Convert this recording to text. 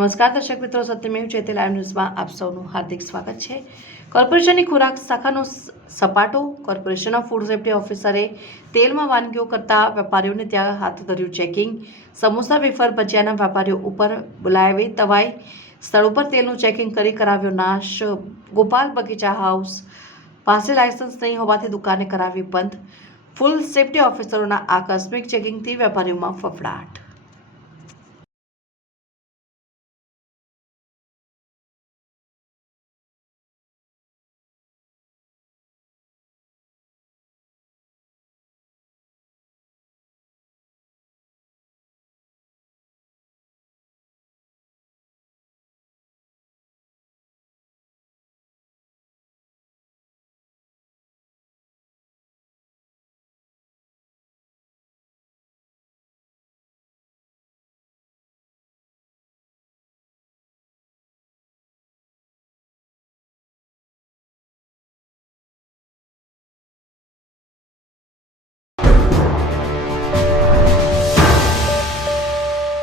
નમસ્કાર દર્શક મિત્રો, સત્યમેવ જયતે લાઈવ ન્યૂઝમાં આપ સૌનું હાર્દિક સ્વાગત છે। કોર્પોરેશનની ખોરાક શાખાનો સપાટો। કોર્પોરેશનના ફૂડ સેફ્ટી ઓફિસરે તેલમાં વાનગીઓ કરતા વેપારીઓને ત્યાં હાથ ધર્યું ચેકિંગ। સમોસા, વેફર, ભજીયાના વેપારીઓ ઉપર બોલાવી તવાઈ સ્થળ ઉપર તેલનું ચેકિંગ કરી કરાવ્યો નાશ। ગોપાલ બગીચા હાઉસ પાસે લાયસન્સ નહીં હોવાથી દુકાને કરાવી બંધ। ફૂડ સેફ્ટી ઓફિસરોના આકસ્મિક ચેકિંગથી વેપારીઓમાં ફફડાટ।